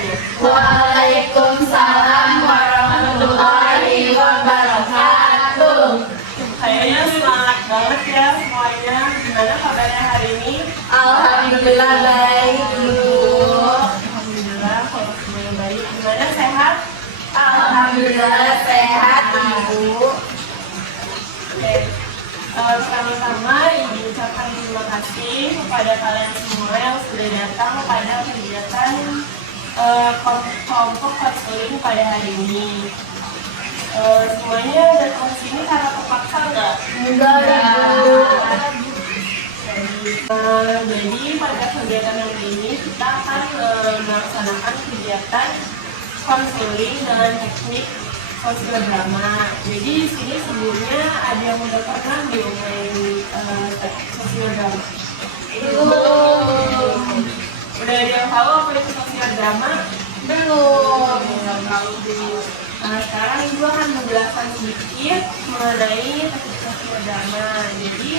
wabarakatuh. Waalaikumsalam warahmatullahi wabarakatuh. Kayaknya semangat banget ya semuanya. Gimana kabarnya hari ini? Alhamdulillah baik, Bu. Alhamdulillah kalau semuanya baik. Gimana, sehat? Alhamdulillah sehat, Ibu. Oke. Pertama-tama Ibu ucapkan terima kasih kepada kalian semua yang sudah datang pada kegiatan kelompok konseling pada hari ini. Semuanya datang ke sini karena terpaksa nggak? Enggak, Bu. Jadi pada kegiatan hari ini kita akan melaksanakan kegiatan konseling dengan teknik sosial drama. Jadi di sini sebelumnya ada yang udah pernah main sosial drama? Belum. Udah ada yang tahu apa itu sosial drama? Belum. Nggak tahu sih. Nah, sekarang Ibu akan menjelaskan sedikit mengenai teknik sosial drama. Jadi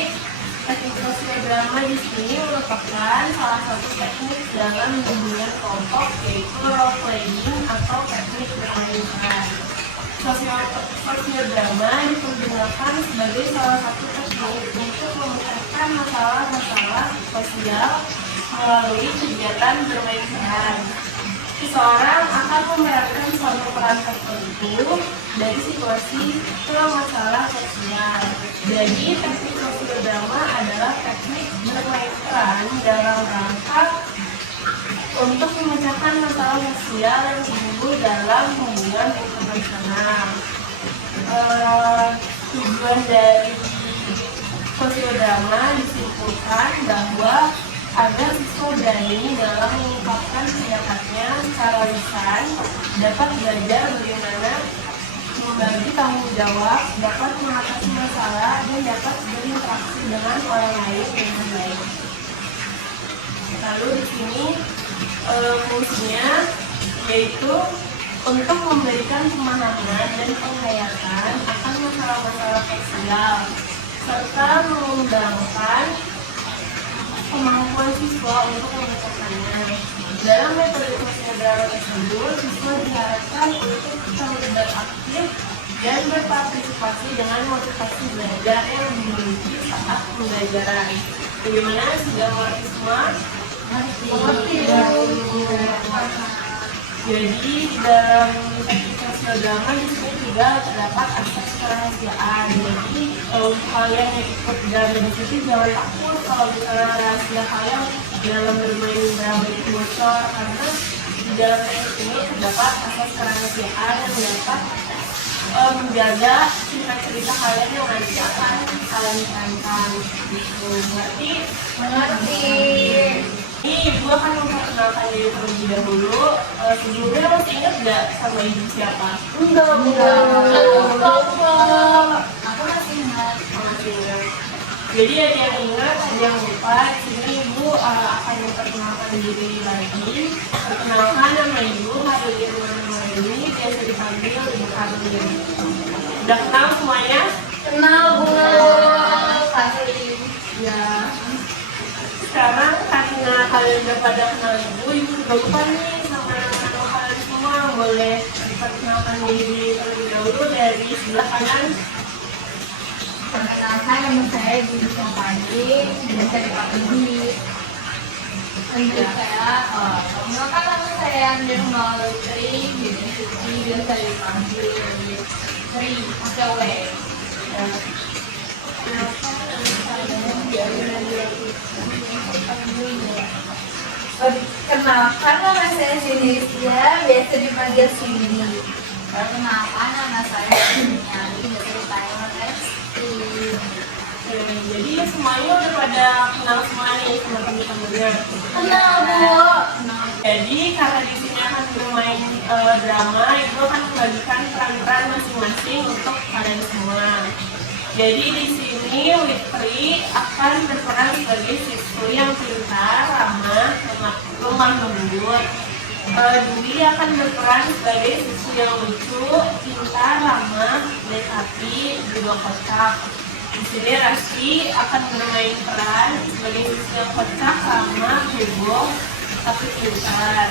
teknik sosial drama di sini merupakan salah satu teknik dalam hubungan kelompok, yaitu role playing atau teknik bermain peran. Sosial drama dipergunakan sebagai salah satu teknik untuk memecahkan masalah-masalah sosial melalui kegiatan bermain peran. Seseorang akan memerankan suatu peran tertentu dari situasi ke masalah sosial. Jadi teknik sosial drama adalah teknik bermain peran dalam rangka untuk memecahkan masalah sosial yang timbul dalam hubungan internasional. Tujuan dari sosial drama disimpulkan bahwa agar siswa berani dalam mengungkapkan pendapatnya secara lisan, dapat belajar bagaimana membagi tanggung jawab, dapat mengatasi masalah, dan dapat berinteraksi dengan orang lain dengan baik. Lalu di sini fungsinya yaitu untuk memberikan pemahaman dan penghayatan akan masalah-masalah sosial serta mengembangkan kemampuan siswa untuk memecahkannya. Dalam metode sosial drama tersebut, siswa diharapkan untuk terlibat aktif dan berpartisipasi dengan motivasi belajar yang dimiliki saat pembelajaran. Bagaimana? Sudah mengerti semua? Mengerti. Jadi dalam teknik sosial drama di sini juga terdapat aspek kerahasiaan. Jadi kalau kalian yang ikut drama di sini jangan takut kalau misalnya rahasia kalian dalam bermain drama itu bocor, karena di dalam teknik ini terdapat aspek kerahasiaan yang dapat menjaga cerita-cerita kalian yang nanti akan kalian mainkan. Gitu. Mengerti? Ini Ibu akan memperkenalkan diri terlebih dahulu. Sebelumnya masih ingat nggak sama Ibu siapa? Enggak. Aku masih ingat. Jadi ada yang ingat, ada yang lupa. Sini Ibu akan memperkenalkan diri lagi. Perkenalkan, nama Ibu Harlin Marini, biasa dipanggil Ibu Harlin. Udah kenal semuanya? Kenal, Bu. Kasih. Ya. Sekarang karena kalian udah pada kenal Ibu juga lupa nih sama nama kalian semua. Boleh diperkenalkan diri terlebih dahulu dari sebelah kanan. Perkenalkan, nama saya Ibu Sampani, biasa dipanggil Budi. Perkenalkan, nama saya Nirmal Tri, biasa dipanggil Tri, Oke. Perkenalkan, nama saya Sinesia, biasa dipanggil Cindy. Perkenalkan, nama saya Nyali, biasa dipanggil Resti. Jadi semuanya udah pada kenal semua nih sama teman-temannya. Kenal, Bu. Jadi karena di sini akan bermain drama, Ibu akan membagikan peran-peran masing-masing untuk kalian semua. Jadi di sini Witri akan berperan sebagai siswi yang pintar, ramah, lemah lembut. Dwi akan berperan sebagai siswi yang lucu, pintar, ramah, baik hati, juga kocak. Di sini Rasti akan bermain peran sebagai siswi yang kocak, ramah, heboh, tapi pintar.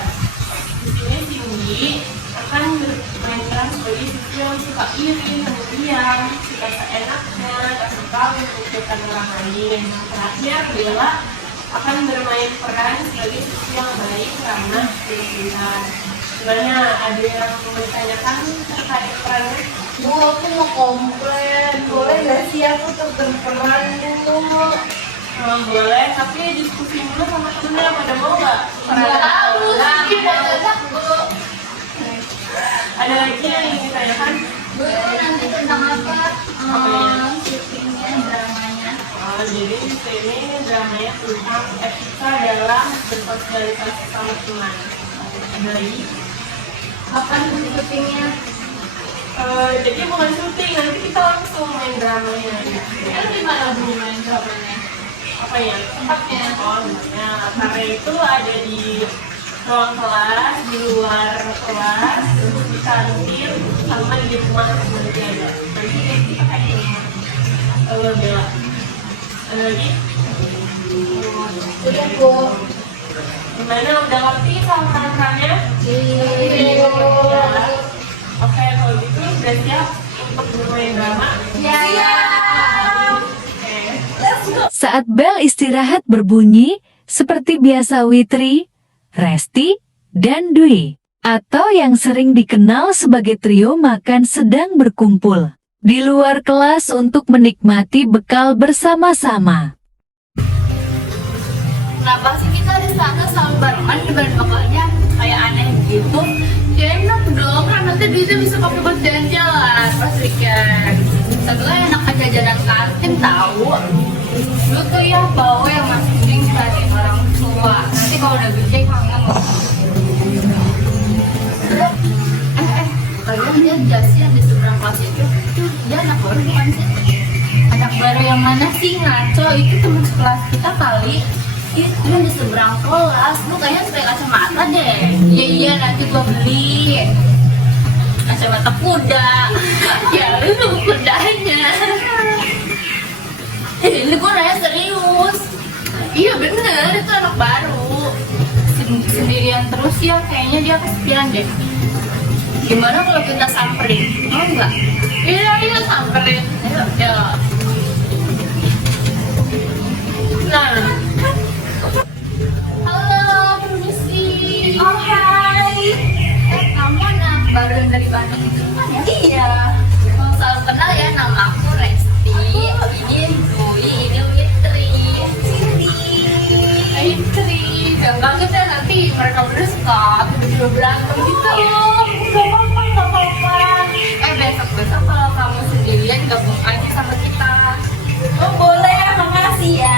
Di sini Cindy akan bermainkan sebagai siswa yang suka iri, pendiam, suka seenaknya, tak suka memikirkan orang lain. Terakhir, Bella akan bermain peran sebagai siswa yang baik, ramah, dan pintar. Sebenarnya ada yang bertanyakan terkait perannya? Bu, aku mau komplain. Boleh nggak sih aku berperan dulu? Boleh, tapi diskusi dulu sama temennya pada mau nggak? Ada lagi yang ingin ditanyakan? Bu, nanti tentang apa? Apanya? Syutingnya, dramanya. Jadi di sini dramanya tentang etika dalam bersosialisasi sama teman. Ada lagi? Apa syutingnya? Jadi bukan syuting, nanti kita langsung main dramanya. Kan di mana Bu main dramanya? Apa ya? Tempatnya. Oh, tempatnya. Karena itu ada di ruang kelas, di luar kelas, terus di kantin, sama di rumah nanti ada. Nanti kita kayak ini. Bella. Ada lagi? Sudah Bu. Gimana, udah ngerti sama peran-perannya? Iya. Oke, kalau gitu udah siap untuk bermain drama? Siap. Oke. Saat bel istirahat berbunyi, seperti biasa Witri, Resti, dan Dwi, atau yang sering dikenal sebagai trio makan sedang berkumpul di luar kelas untuk menikmati bekal bersama-sama. Kenapa sih kita di sana selalu barengan di bahan bakalnya kayak aneh gitu? Ya enak dong, kan nanti duitnya bisa pakai buat jalan-jalan pas weekend. Sebelah enak aja jalan kantin tahu. Lu tuh ya bawa yang masih sering cari orang tua. Nanti kalau udah gede kangen. Kalian lihat gak sih yang di seberang kelas itu? Dia anak baru bukan sih? Anak baru yang mana sih ngaco? Itu teman sekelas kita kali. Itu yang di seberang kelas. Lu kayaknya pakai kacamata deh. Iya nanti gua beli kacamata kuda. Ya lu kudanya. Ini gua nanya serius. Iya bener, itu anak baru. Sendirian terus ya, kayaknya dia kesepian deh. Gimana kalau kita samperin? Mau nggak? Iya samperin. Ya. Nah. Halo, permisi. Oh, hai. Kamu anak baru yang dari Bandung itu kan ya? Iya. Mau salam kenal ya, nama aku Resti. Ini Dwi, ini Witri. Witri. Gampang gitu ya, nanti mereka berdua suka tiba-tiba berantem gitu. Gak apa-apa. Besok-besok kalau kamu sendirian gabung aja sama kita. Oh boleh, makasih ya.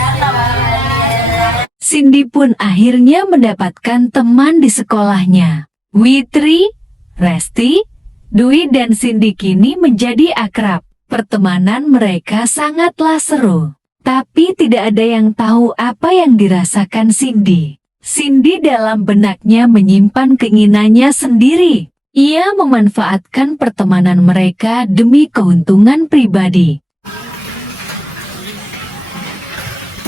Cindy pun akhirnya mendapatkan teman di sekolahnya. Witri, Resti, Dwi dan Cindy kini menjadi akrab. Pertemanan mereka sangatlah seru. Tapi tidak ada yang tahu apa yang dirasakan Cindy. Cindy dalam benaknya menyimpan keinginannya sendiri. Ia memanfaatkan pertemanan mereka demi keuntungan pribadi.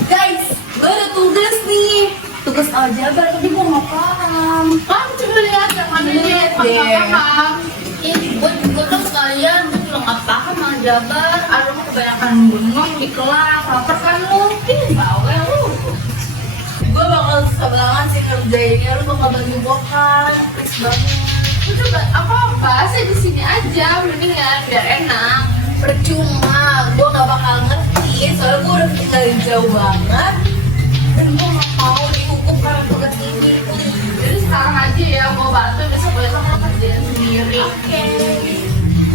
Guys, gue ada tugas nih. Tugas aljabar, tapi gue gak paham. Kamu coba lihat yang mana nih, paham. Gue juga kan sekalian, gue juga gak paham aljabar. Aduh, kebanyakan bengong di kelas. Lapar kan lu? Bawel lu. Gue bakal susah banget sih ngerjainnya. Lu bakal bantu gue kan. Please banget. Lu coba apa-apa sih di sini aja, mendingan biar enak. Percuma, gue gak bakal ngerti. Soalnya gue udah tinggalin jauh banget. Dan gue gak mau dihukum karena tugas ini. Jadi sekarang aja ya, gue bantu, besok-besok lo kerjain sendiri. Oke.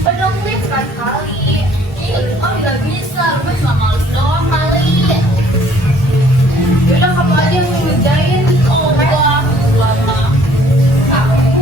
Padahal gue sekali-kali. Iya, lu kan gak bisa, lu cuma malu doang kali. Yaudah kamu aja yang ngerjain. Oh enggak, lama.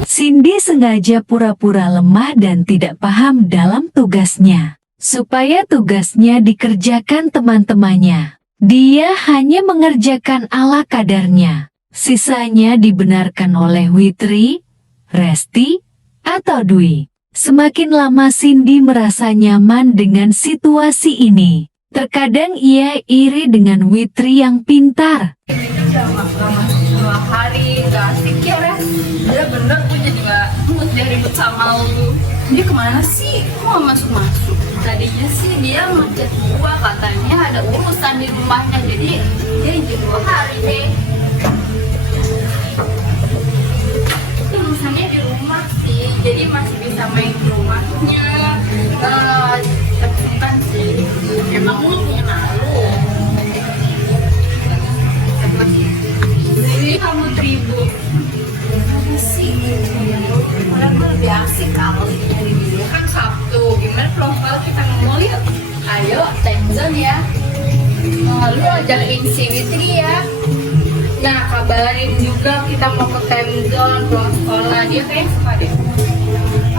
Cindy sengaja pura-pura lemah dan tidak paham dalam tugasnya, supaya tugasnya dikerjakan teman-temannya. Dia hanya mengerjakan ala kadarnya. Sisanya dibenarkan oleh Witri, Resti, atau Dwi. Semakin lama Cindy merasa nyaman dengan situasi ini. Terkadang ia iri dengan Witri yang pintar. Ini udah gak masuk 2 hari, gak asik ya Res. Udah bener, gue sama lu. Dia kemana sih? Kok gak masuk-masuk? Tadinya sih dia ngechat gua, katanya ada urusan di rumahnya, jadi dia izin 2 hari deh. Urusannya di rumah sih, jadi masih bisa main ke rumahnya. Tapi kan sih, emang lu punya malu. Jadi kamu tribut. Apa sih? Padahal gue lebih asik kali nyari dia. Kan Sabtu, gimana kalau kita ngomong yuk? Ayo, time zone ya. Lu ajakin si Witri ya. Nah, kabarin juga kita mau ke time zone, pulang sekolah. Dia kayak suka deh.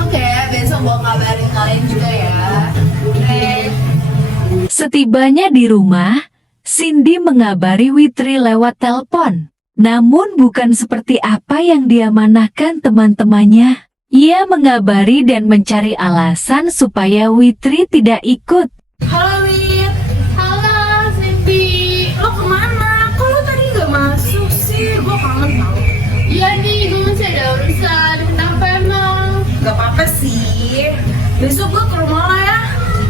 Oke, besok gue kabarin kalian juga ya. Setibanya di rumah, Cindy mengabari Witri lewat telepon. Namun bukan seperti apa yang diamanahkan teman-temannya. Ia mengabari dan mencari alasan supaya Witri tidak ikut. Halo Wit, Halo, Cindy. lo kemana? Kok lo tadi gak masuk sih? Gue kangen tau. Iya nih, gue masih ada urusan. Kenapa emang? Gak apa-apa sih. Besok gue ke rumah lo ya.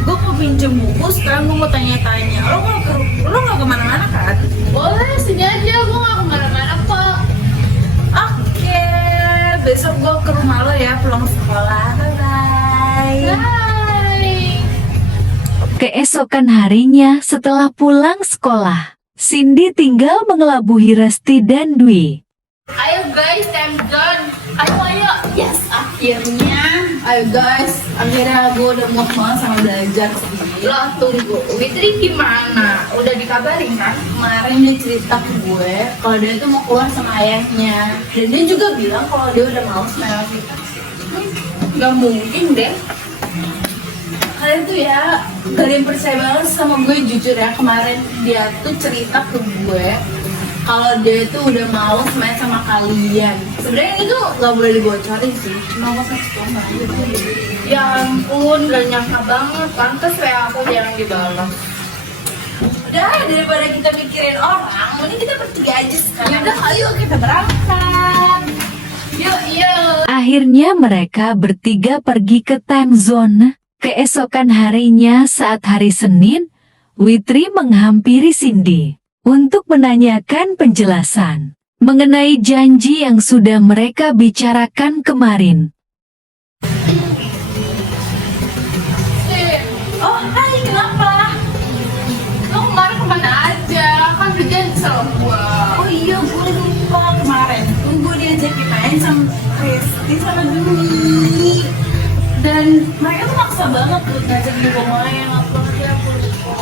Gue mau pinjem buku, sekarang gue mau tanya-tanya. Lo gak kemana-mana kan? Boleh, sini aja. Gue gak kemana-mana kok. Oke, besok gue ke rumah lo ya, pulang sekolah. Bye-bye. Bye. Keesokan harinya setelah pulang sekolah, Cindy tinggal mengelabuhi Resti dan Dwi. Ayo guys, time zone. Ayo. Yes, akhirnya. Ayo guys, akhirnya gue udah mau banget sama belajar sih. Lo tunggu, Witri gimana? Udah dikabarin kan? Kemarin dia cerita ke gue kalau dia tuh mau keluar sama ayahnya. Dan dia juga bilang kalau dia udah mau sama kita. Gak mungkin deh. Kalian tuh ya gak ada yang percaya banget sama gue, jujur ya. Kemarin dia tuh cerita ke gue kalau dia tuh udah mau main sama kalian. Sebenarnya ini tuh gak boleh dibocorin sih, cuma gue kasih tau aja. Ya ampun, gak nyangka banget. Pantes ya aku jarang dibalas. Udah, daripada kita mikirin orang, mending kita bertiga aja sekarang. Yaudah, ayo kita berangkat. Yuk. Akhirnya mereka bertiga pergi ke time zone. Keesokan harinya saat hari Senin, Witri menghampiri Cindy untuk menanyakan penjelasan mengenai janji yang sudah mereka bicarakan kemarin. Oh, hai, kenapa? Lo kemarin kemana aja? Kan udah janji sama gua. Oh iya, gue lupa kemarin tuh gue diajakin main sama Resti sama Dwi. Dan mereka tuh maksa banget buat ngajakin gue main. Apalagi aku lupa.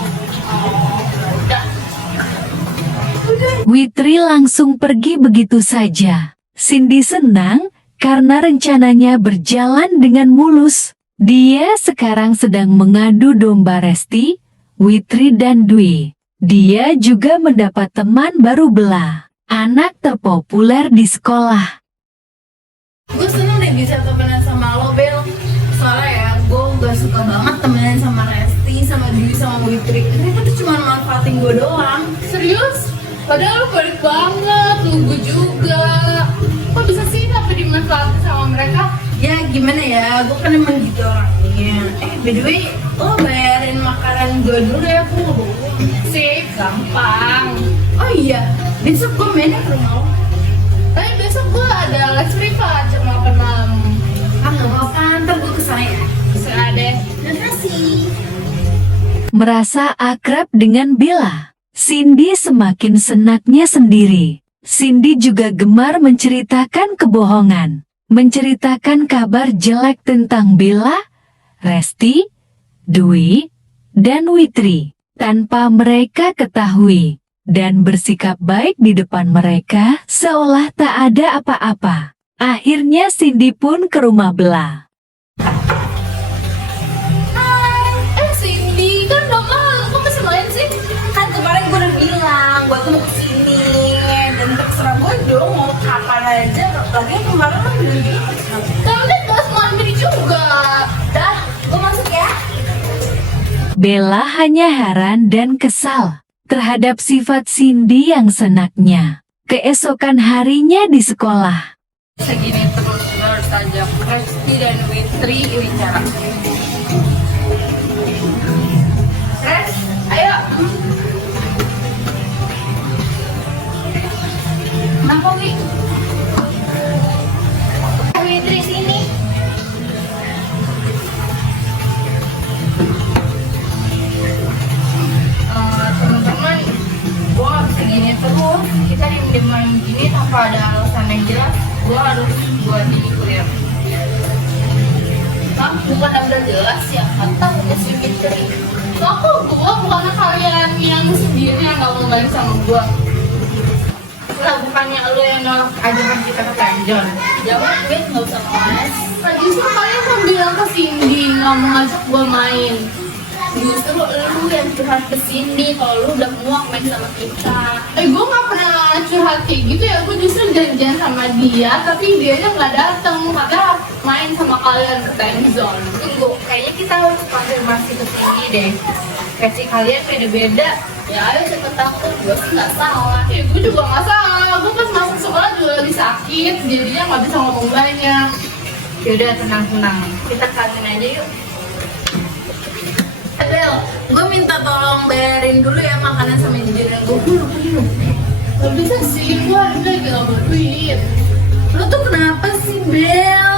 Witri langsung pergi begitu saja. Cindy senang karena rencananya berjalan dengan mulus. Dia sekarang sedang mengadu domba Resti, Witri dan Dwi. Dia juga mendapat teman baru Bella, anak terpopuler di sekolah. Gue seneng deh bisa temenan sama lo, Bel. Soalnya ya, gue gak suka banget temenan sama Resti, sama Dwi, sama Witri. Mereka tuh cuma manfaatin gue doang. Serius? Padahal lu baik banget, lu juga. Kok bisa sih tapi dimanfaatin sama mereka? Ya gimana ya, gue kan emang gitu orangnya. By the way, lo bayarin makanan gue dulu ya, aku mau bawa. Sip, gampang. Oh iya, besok gue mainnya ke rumah lo. Tapi besok gua ada les privat jam 8 malam. Ah gak apa-apa, ntar gue kesana ya. Bisa deh. Terima kasih. Merasa akrab dengan Bella, Cindy semakin senaknya sendiri. Cindy juga gemar menceritakan kebohongan, menceritakan kabar jelek tentang Bella, Resti, Dwi, dan Witri, tanpa mereka ketahui, dan bersikap baik di depan mereka seolah tak ada apa-apa. Akhirnya Cindy pun ke rumah Bella. Cindy, kan udah malam, kok masih main sih? Kan kemarin gue udah bilang, gue tuh mau kesini. Dan terserah gue dong, mau kapan aja. Lagi kemarin lo bilang gitu. Kamu kan gak semua ambil juga. Dah, gue masuk ya. Bella hanya heran dan kesal terhadap sifat Cindy yang senaknya. Keesokan harinya di sekolah, Segini terus, kita ajak Resti dan Witri bicara. Res, ayo. Kenapa, Wi? Witri sini. Teman-teman, gue bisa gini terus. Kita diem-dieman gini tanpa ada alasan yang jelas. Gue harus buat ini kuliah. Bukan udah jelas ya, kata si Fitri. Kok gue bukannya kalian yang sendiri yang gak mau balik sama gue. Lah bukannya lo yang nolak ajakan kita ke Tanjon. Jawab, Wit, gak usah ngeles. Nah justru kalian kan bilang ke Cindy gak mau ngajak gue main. Justru lu yang curhat ke Cindy kalau lu udah muak main sama kita. Gue gak pernah curhat kayak gitu ya. Gue justru janjian sama dia, tapi dianya gak dateng. Katanya main sama kalian ke time zone. Tunggu, kayaknya kita harus konfirmasi ke Cindy deh. Versi kalian beda-beda. Ya ayo cepet takut, gue sih gak salah. Ya gue juga gak salah. Gue pas masuk sekolah juga lagi sakit, jadinya gak bisa ngomong banyak. Yaudah tenang-tenang, kita kangen aja yuk. Bel, gue minta tolong bayarin dulu ya makanan sama jajanan gue dulu. Gak bisa sih, gue hari ini lagi gak berduit. Lo tuh kenapa sih, Bel?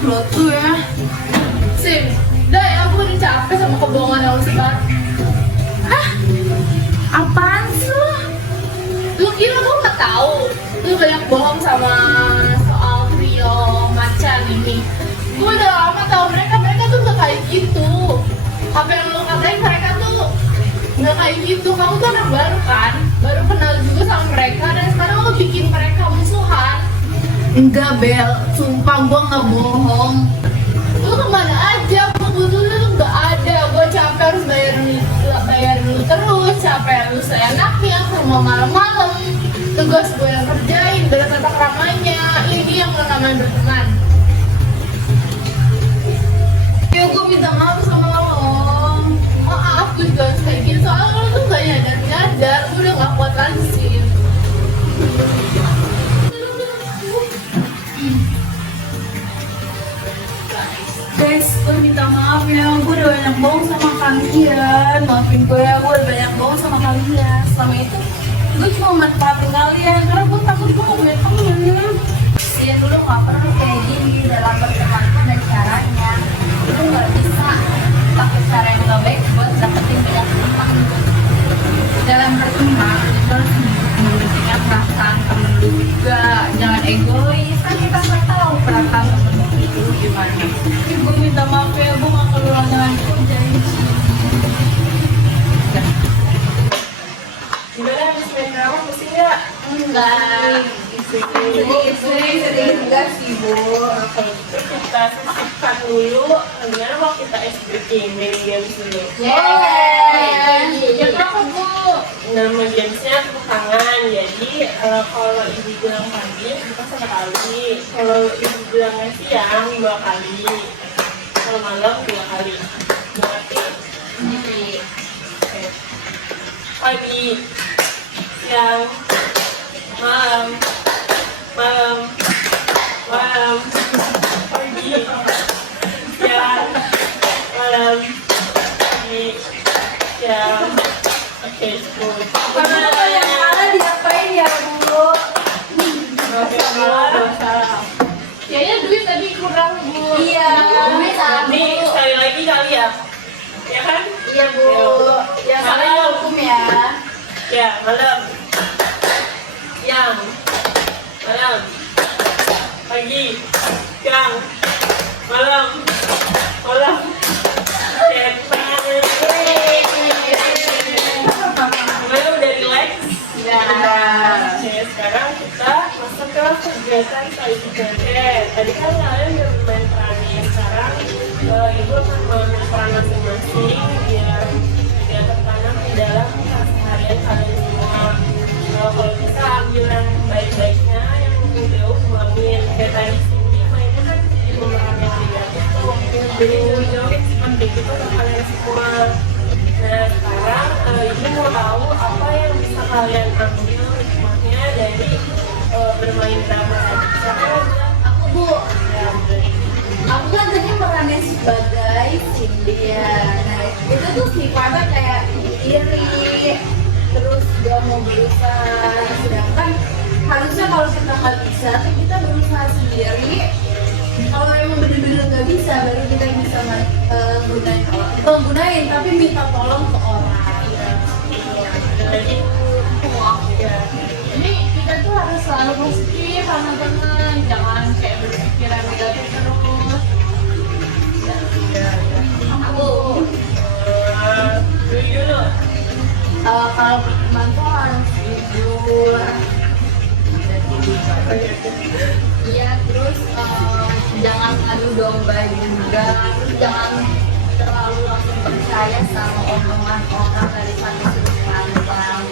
Lo tuh ya. Sim, dah ya, gue udah capek sama kebohongan yang lo sebar. Apaan sih lo? Lo kira gue gak tahu? Lo banyak bohong sama soal trio macan ini. Gue udah lama tahu mereka tuh gak kayak gitu. Apa yang lo katain mereka tuh nggak kayak gitu. Kamu tuh anak baru kan, baru kenal juga sama mereka dan sekarang lo bikin mereka musuhan. Enggak, Bel, sumpah gue nggak bohong. Lo kemana aja? Gue dulu tuh nggak ada. Gue capek harus bayar lu terus, capek lu seenaknya ke rumah malam-malam. Tugas gue yang kerjain dari tata keramanya. Ini yang lo namanya berteman. Ya gue minta maaf sama lo. Maaf, gue juga harus kayak gini. Soalnya lo tuh gak nyadar. Gue udah gak kuat lagi sih. Guys, gue minta maaf ya. Gue udah banyak bohong sama kalian. Maafin gue ya, gue udah banyak bohong sama kalian. Selama itu, gue cuma manfaatin kalian. Karena gue takut gue gak punya temen. Kalian dulu gak perlu kayak gini dalam berteman dan caranya. Lu gak bisa pakai cara yang gak baik buat dapetin banyak teman. Dalam berteman, itu harus mementingkan perasaan temen lu juga. Jangan egois, kan kita gak tahu perasaan temen lu itu gimana. Gue minta maaf ya, gue gak keluar dengan janji. Gimana habis main drama pusing gak? Enggak. Sedih enggak sih, Bu. Kalau gitu kita sisipkan dulu. Gimana mau kita SPP main games dulu? Yeay. Ya berapa, Bu? Nama gamesnya tepuk tangan. Jadi kalau ibu bilang pagi kita 1 kali. Kalau ibu bilangnya siang 2 kali. Kalau malam 2 kali. Berarti pagi, siang, malam, pagi, siang, malam, pagi, siang. Oke, good. Kalau yang salah diapain ya, Bu? Kayaknya duit tadi kurang, Bu. Iya, duit Ini sekali lagi kali ya? Ya kan? Iya, Bu. Yang salah hukum ya. Ya, malam, siang, malam, pagi, siang, malam, Gimana udah relax? Ya. Oke, sekarang kita masuk ke kegiatan kali Tadi kan kalian udah main perannya. Sekarang ibu akan mengambil peran masing-masing biar tidak tertanam di dalam keseharian kalian semua. Kalau kita ambil yang baik-baiknya, yang jauh mengambil kayak tadi Cindy mainnya kan di pemeran yang negatif tuh. Jadi jauh-jauh seperti itu ke kalian semua. Nah sekarang ibu mau tahu apa yang bisa kalian ambil hikmahnya dari bermain drama. Siapa yang bilang? Aku, Bu. Ya, kalau kita nggak bisa, tuh kita berusaha sendiri. Kalau memang benar-benar nggak bisa, baru kita yang bisa gunain orang. Bukan gunain, tapi minta tolong ke orang. Jadi Ya. Ini kita tuh harus selalu positif sama teman, jangan kayak berpikiran negatif terus. Aku dulu kalau berteman tuh harus jujur. Iya, terus jangan ngadu domba juga, terus jangan terlalu langsung percaya sama omongan orang dari satu sudut pandang.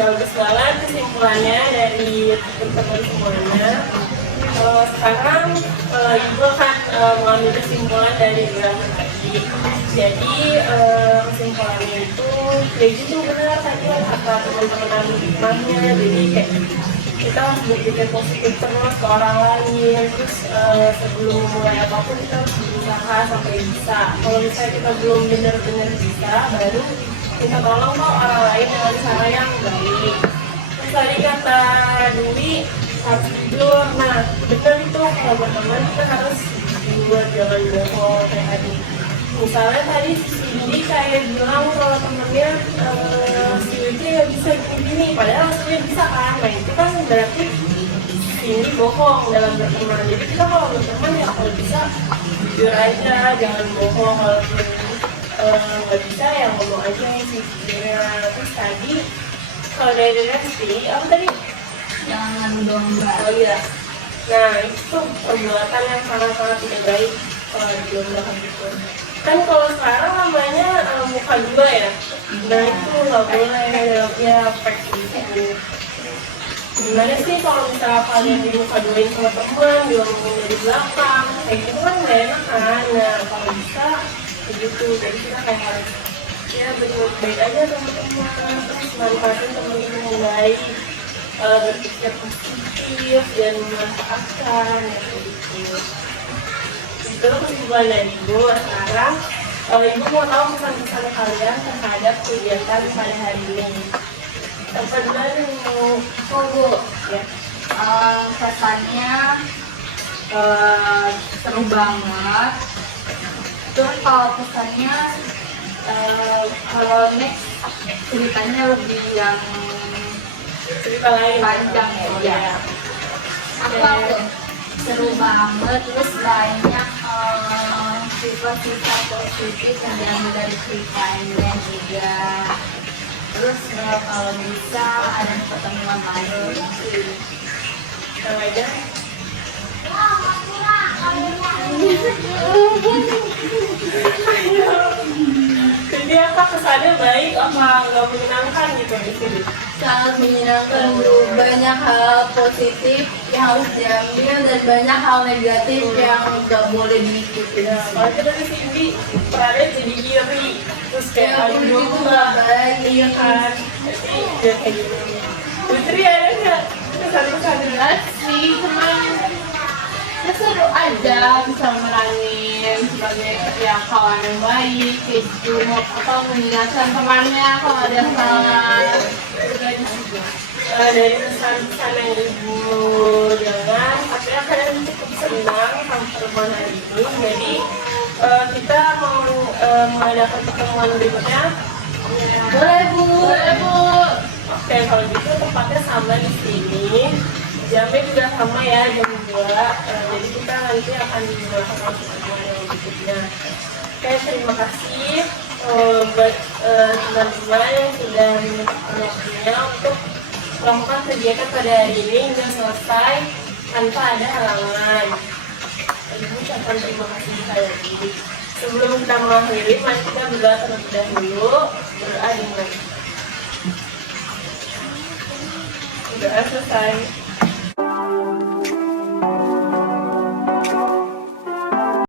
bagus banget kesimpulannya dari teman-teman semuanya. Sekarang ibu akan mengambil kesimpulan dari drama tadi. Jadi kesimpulannya itu ya gitu benar tadi kata teman-teman ambil hikmahnya. Jadi kayak kita harus berpikir positif terus ke orang lain. Terus sebelum mulai apapun kita harus berusaha sampai bisa. Kalau misalnya kita belum benar-benar bisa, baru kita tolong kok orang lain dengan cara yang baik. Terus tadi kata Dwi harus jujur. Nah benar itu kalau berteman kita harus jujur, jangan bohong kayak tadi. Misalnya tadi si Cindy kayak bilang kalau temennya si Widi nggak bisa gini, padahal aslinya bisa kan. Nah itu kan berarti Cindy bohong dalam berteman. Jadi kita kalau berteman ya kalau bisa jujur aja, jangan bohong. Kalau nggak bisa ya ngomong aja sih sebenarnya. Terus tadi kalau dari Resti apa tadi? Jangan domba. Oh iya, nah itu perbuatan yang sangat-sangat tidak baik kalau diomongkan gitu. Kan kalau sekarang namanya muka dua ya, nah itu nggak boleh dalamnya fake gitu. Gimana sih kalau misalnya kalian di muka duain sama teman, diomongin dari belakang, kayak gitu kan nggak enak kan. Nah kalau bisa begitu, jadi kita kayak harus ya berbuat baik aja teman-teman, terus manfaatin teman-teman yang baik, berpikir positif dan memanfaatkan ya kayak gitu. Itu kesimpulan dari ibu. Sekarang ibu mau tahu pesan-pesan kalian terhadap kegiatan pada hari ini. Sampai dulu mau bu ya. Kesannya seru banget. Terus kalau pesannya kalau next ceritanya lebih yang Cerita lain panjang ya. Aku seru banget, terus banyak sifat-sifat positif yang diambil dari cerita ini juga. Terus kalau bisa ada pertemuan lain. sama aja. Jadi apa kesannya baik apa nggak menyenangkan gitu di sini? Sangat menyenangkan bro, banyak hal positif yang harus diambil dan banyak hal negatif yang nggak boleh diikuti. Ya, kalau kita di sini perannya jadi iri, terus kayak Ya, aduh itu gue nggak baik. iya kan? Jadi ya kayak gitu. Putri ada nggak kesan-kesan Sih, cuman ya seru aja bisa meranin sebagai ya kawan yang baik gitu, atau mengingatkan temannya kalau ada salah. dari pesan-pesan yang ibu dengar, akhirnya kalian cukup senang sama pertemuan hari ini. Jadi kita mau mengadakan pertemuan berikutnya. Boleh bu, boleh bu. Oke, kalau gitu tempatnya sama di sini. Jamnya juga sama ya, jam 2. Jadi kita nanti akan melakukan pertemuan yang berikutnya. Oke, terima kasih buat teman-teman yang sudah menyempatkan waktunya untuk melakukan kegiatan pada hari ini hingga selesai tanpa ada halangan. Ibu ucapkan terima kasih sekali lagi. Sebelum kita mengakhiri, mari kita berdoa terlebih dahulu. Berdoa dimulai. Berdoa selesai.